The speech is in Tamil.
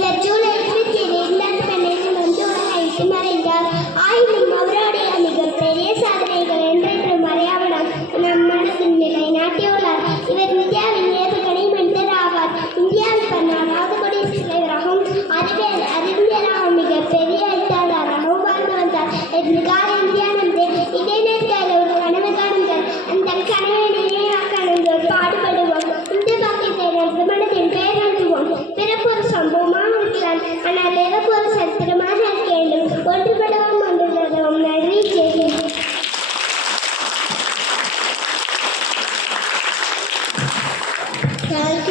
இவர் ஜூலை 27 இங்கிலாந்து மண்ணில் வந்து உலகைட்டு மறைந்தார். ஆயினும் அவருடைய மிகப்பெரிய சாதனைகள் என்றென்று மறையாமல் நம் மனதில் நிலைநாட்டியுள்ளார். இவர் இந்தியாவின் ஏவுகணை மனிதர் ஆவார். இந்தியாவில் 14வது குடியரசுத் தலைவராகவும் அறிவியலாகவும் மிகப்பெரிய எழுத்தாளராகவும் வாழ்ந்து வந்தார். எதிர்கால இந்தியா நம்பி இதே நேரத்தில் ஒரு கனவு காணுங்கள். அந்த கனவை நினைவாக்காணுங்கள். பாடுபடுவோம். இந்த பாக்கியத்தை நமது மனதின் பெயர் எழுதுவோம். பிறப்பு ஒரு சம்பவமாக இருக்கலாம், ஆனால் இறப்பு ஒரு சரித்திரம்.